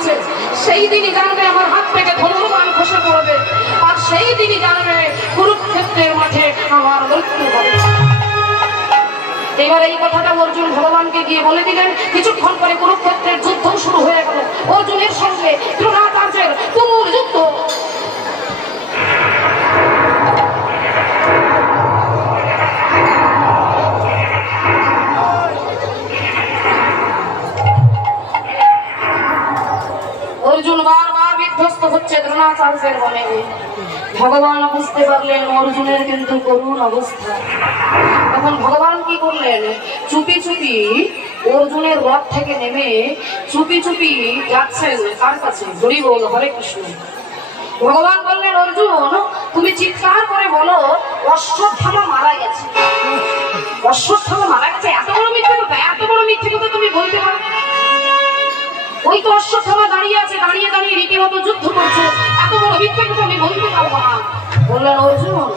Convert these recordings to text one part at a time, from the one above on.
হচ্ছে, সেই দিনই জানবে আমার হাত থেকে ধনুর্বাণ খসে পড়বে, আর সেই দিনই জানবে কুরুক্ষেত্রের মাঠে আমার মৃত্যু হবে। এবার এই কথাটা অর্জুন ভগবানকে গিয়ে বলে দিলেন। কিছুক্ষণ পরে কুরুক্ষেত্রের যুদ্ধ শুরু হয়ে গেল। অর্জুনের সঙ্গে দ্রোণাচার্যের তুমুল যুদ্ধ। অর্জুন বারবার বিধ্বস্ত হচ্ছে দ্রোণাচার্যের বলে। ভগবান বুঝতে পারলেন অর্জুনের কিন্তু করুণ অবস্থা। তখন ভগবান কি করলেন, চুপি চুপি অর্জুনের রথ থেকে নেমে চুপি চুপি যাচ্ছেন কার কাছে? হরি বল, হরে কৃষ্ণ। ভগবান বললেন, অর্জুন তুমি চিৎকার করে বলো অশ্বত্থামা মারা গেছে। অশ্বত্থামা মারা গেছে? এত বড় মিথ্যে কথা, এত বড় মিথ্যে কথা তুমি বলতে পারো? ওই তো অশ্বত্থামা দাঁড়িয়ে আছে, দাঁড়িয়ে দাঁড়িয়ে রীতিমতো যুদ্ধ করছে, এত বড় মিথ্যে কথা আমি বলতে পারবো না। বললেন, অর্জুন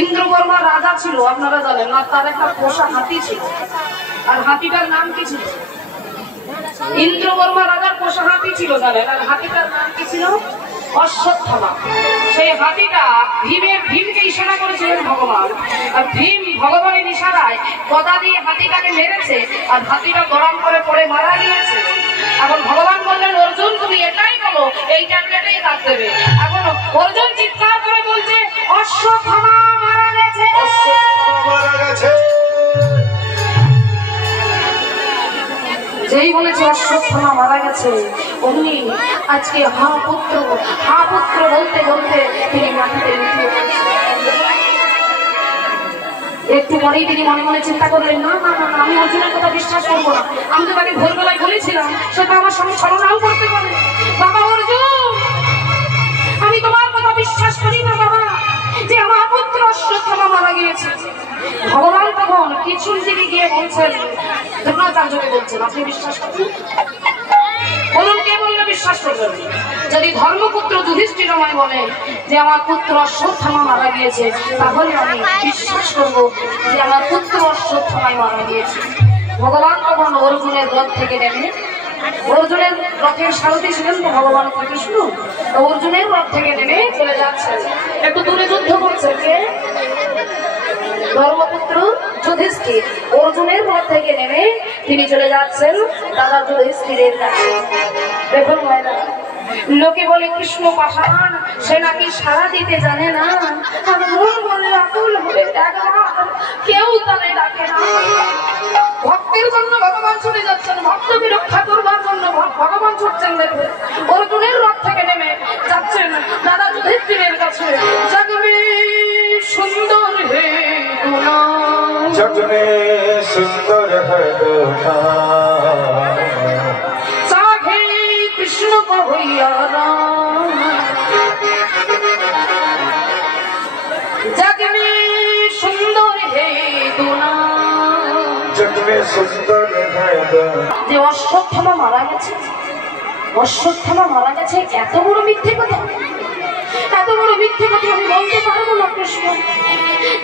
ইন্দ্রবর্মা রাজা ছিল, আপনারা জানেন না, তার একটা পোষা হাতি ছিল। আর হাতিটার নাম কি ছিল? ইন্দ্রবর্মা রাজার পোষা হাতি ছিল, জানেন? আর হাতিটার নাম কি ছিল? অশ্বত্থামা। সেই হাতিটা ভীমকে ইশারা করেছিলেন ভগবান, আর ভীম ভগবানের ইশারায় গদা দিয়ে হাতিটাকে মেরেছে, আর হাতিটা গরম করে পড়ে মারা গিয়েছে। এখন ভগবান বললেন, অর্জুন তুমি এটাই বলো, এই ট্যাবলেটেই কাজ দেবে। এখন অর্জুন চিৎকার করে বলছে অশ্বত্থামা মারা গেছে, মারা গেছে। যেই বলেছে অশ্বত্থামা মারা গেছে, অমনি আজকে হা পুত্র বলতে বলতে তিনি মাটিতে লুটিয়ে পড়েছেন। একটু পরেই তিনি মনে মনে চিন্তা করলেন, না না না, আমি অর্জুনের কথা বিশ্বাস করবো না। আমি তো তাকে ভোরবেলায় বলেছিলাম, সেটা আমার সঙ্গে ছলনাও করতে পারে। বাবা অর্জুন, আমি তোমার কথা বিশ্বাস করি না বাবা, যে আমার পুত্র অশ্বত্থামা মারা গিয়েছে। ভগবান তখন কিছুর দিকে গিয়ে বলছেন, দ্রোণাচার্যকে বলছেন, আপনি বিশ্বাস করবেন? বলুন কে বললে বিশ্বাস করবেন? যদি ধর্মপুত্র যুধিষ্ঠির আমায় বলে যে আমার পুত্র অশ্বত্থামা মারা গিয়েছে, তাহলে আমি বিশ্বাস করবো যে আমার পুত্র অশ্বত্থামায় মারা গিয়েছে। ভগবান তখন অর্জুনের রথ থেকে নেমে, অর্জুনের রথের সারথি ছিলেন তো ভগবান কৃষ্ণ, অর্জুনের রথ থেকে নেমে চলে যাচ্ছেন। একটু দূরে যুদ্ধ করছে কে? ধর্মপুত্র যুধিষ্ঠির। অর্জুনের রথ থেকে নেমে তিনি চলে যাচ্ছেন দাদা যুধিষ্ঠিরের কাছে। দেখুন ভাইরা, লোকে বলে কৃষ্ণ পাষাণ, সে নাকি সারা দিতে জানে না। আর মন বলে আকুল হয়ে কেউ তাদের ডাকে না। ভক্তের জন্য ভগবান ছুটে যাচ্ছেন, ভক্তকে রক্ষা করবার জন্য ভগবান ছুটছেন। দেখবে অর্জুনের রথ থেকে নেমে যাচ্ছেন দাদা যুধিষ্ঠিরের কাছে। জগবে সুন্দর হে দুনা, জগবে সুন্দর হে দুনা, সাঘে কৃষ্ণ কহইয়া রাম, জগবে সুন্দর হে দুনা, জগবে সুন্দর হে দুনা। যে অশ্বত্থামা মারা গেছে, অশ্বত্থামা মারা গেছে, এত বড় মিথ্যে কথা, এত বড় মিথ্যে কথা আমি বলতে পারবো না। কৃষ্ণ,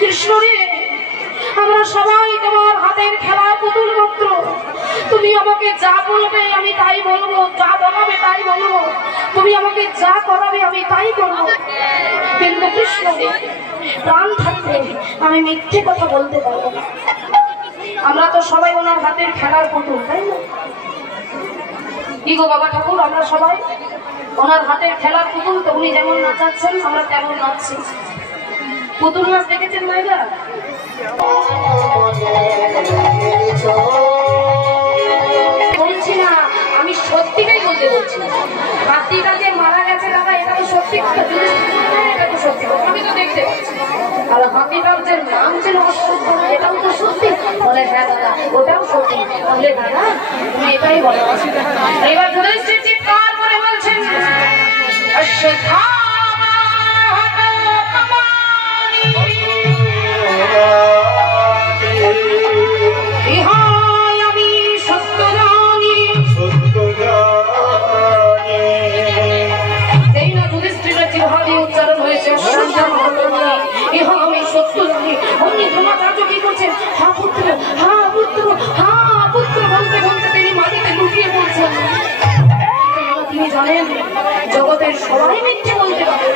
কৃষ্ণ রে, আমরা সবাই তোমার হাতের খেলার পুতুল মাত্র। তুমি আমাকে যা বলবে আমি তাই বলবো, যা বলাবে তাই বলবো, তুমি আমাকে যা করাবে আমি তাই করবো। কিন্তু কৃষ্ণ রে, প্রাণ থাকতে আমি মিথ্যে কথা বলতে পারবো না। আমরা তো সবাই ওনার হাতের খেলার পুতুল, তাই না? কি গো বাবা ঠাকুর, আমরা সবাই ওনার হাতের খেলার পুতুল। তো উনি যেমন নাচাচ্ছেন আমরা তেমন নাচছি। পুতুল নাচ দেখেছেন মাইরা? বলছি না, আমি সত্যিটাই বলতে বলছি। হাতিটা যে মারা গেছে দাদা, এটা তো সত্যি কথা, এটা তো সত্যি কথা, আমি তো দেখতে পাচ্ছি। আর হাতিটার যে নাম ছিল অশ্বত্থামা, এটাও তো সত্যি। বলে হ্যাঁ দাদা, ওটাও সত্যি। বলে দাদা তুমি এটাই বলে। এবার যুধিষ্ঠির চিৎকার করে বলছেন, অশ্বত্থামা জানেন জগতের সবাই মিথ্যে বলতে পারে,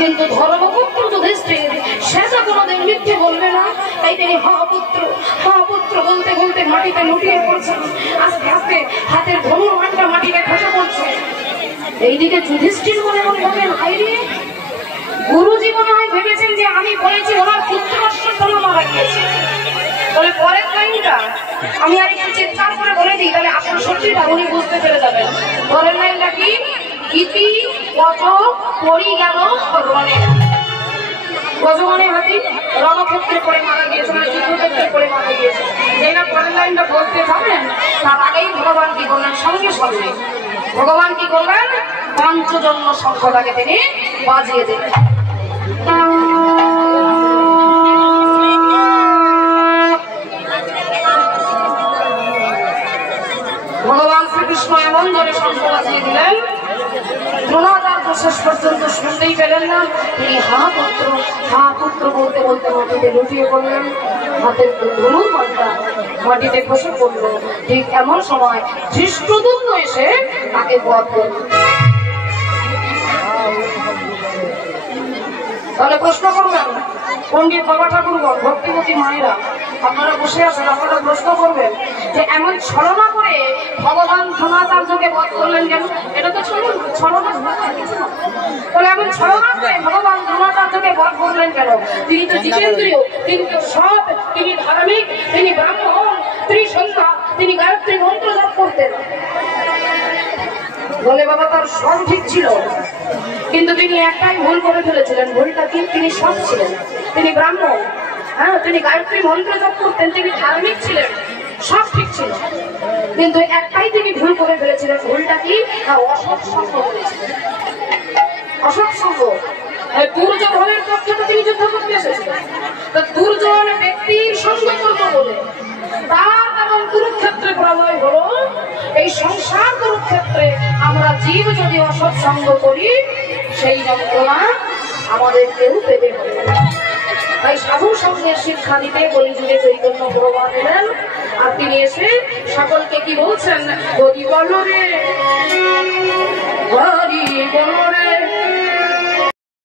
কিন্তু ধর্মপুত্র যুধিষ্ঠির সে তো কোনোদিন মিথ্যে বলবে না। তাই তিনি হা পুত্র বলতে বলতে মাটিতে লুটিয়ে পড়ছেন। আস্তে আস্তে হাতের ধনুর মানটা মাটিতে খসে পড়ছে। এইদিকে যুধিষ্ঠির মনে মনে ভাবেন, হাইরে গুরুজি মনে হয় ভেবেছেন যে আমি বলেছি ওনার পুত্র অশ্বত্থামা মারা গিয়েছে। বলে পরের লাইনটা আমি আর একটু চিৎকার করে বলে দিই, তাহলে আপনার সত্যিটা উনি বুঝতে পেরে যাবেন। পরের লাইনটা কি? ইতি গজ পরি গেল রণে। গজ মানে হাতি, রণক্ষেত্রে পড়ে মারা গিয়েছে, মানে যুদ্ধক্ষেত্রে পড়ে মারা গিয়েছে। যেই না পরের লাইনটা বলতে যাবেন তার আগেই ভগবান কি করলেন, সঙ্গে সঙ্গে ভগবান কি করলেন, পঞ্চজন্য শঙ্খটাকে তিনি বাজিয়ে দিলেন। ভগবান শ্রীকৃষ্ণ এমন ধরে শঙ্খ বাজিয়ে দিলেন, দ্রোণাচার্য শেষ পর্যন্ত শুনতেই পেলেন না। তিনি হা পুত্র বলতে বলতে মাটিতে লুটিয়ে পড়লেন। হাতের ধনুর মানটা মাটিতে খসে পড়ল। ঠিক এমন সময় ধৃষ্টদ্যুম্ন এসে তাকে বধ করল। তাহলে প্রশ্ন করবেন, পণ্ডিত বাবা ঠাকুরগণ, ভক্তিমতী মায়েরা আপনারা বসে আছেন, আপনারা প্রশ্ন করবেন যে এমন ছলনা করে ভগবান দ্রোণাচার্যকে বধ করলেন কেন? এটা তো ছলনা। তাহলে এমন ছলনা করে ভগবান দ্রোণাচার্যকে বধ করলেন কেন? তিনি তো জিতেন্দ্রীয়, তিনি তো সৎ, তিনি ধার্মিক, তিনি ব্রাহ্মণ, ত্রিসন্ধ্যা, তিনি গায়ত্রী মন্ত্র জপ করতেন। বলে বাবা তার সব ঠিক ছিল, কিন্তু তিনি একটাই ভুল করে ফেলেছিলেন। ভুলটা কি? তিনি সৎ ছিলেন, তিনি ব্রাহ্মণ, হ্যাঁ তিনি গায়ত্রী মন্ত্র জপ করতেন, তিনি ধার্মিক ছিলেন, সব ঠিক ছিল, কিন্তু একটাই তিনি ভুল করে ফেলেছিলেন। ভুলটা কি? অসৎসঙ্গ করেছিলেন। অসৎসঙ্গ। দুর্যোধনের পক্ষে তো তিনি যুদ্ধ করতে এসেছিলেন, তো দুর্যোধন ব্যক্তির সঙ্গ করবো বলে তার এবং কুরুক্ষেত্রে প্রলয় হলো। এই সংসার কুরুক্ষেত্রে আমরা জীব যদি অসৎসঙ্গ করি সেই যন্ত্রণা আমাদের কেউ পেতে হবে। তাই সাধু সঙ্গের শিক্ষা দিতে কলিযুগে চৈতন্য ভগবান এলেন, আর তিনি এসে সকলকে কি বলছেন, হরি বল রে হরি বল।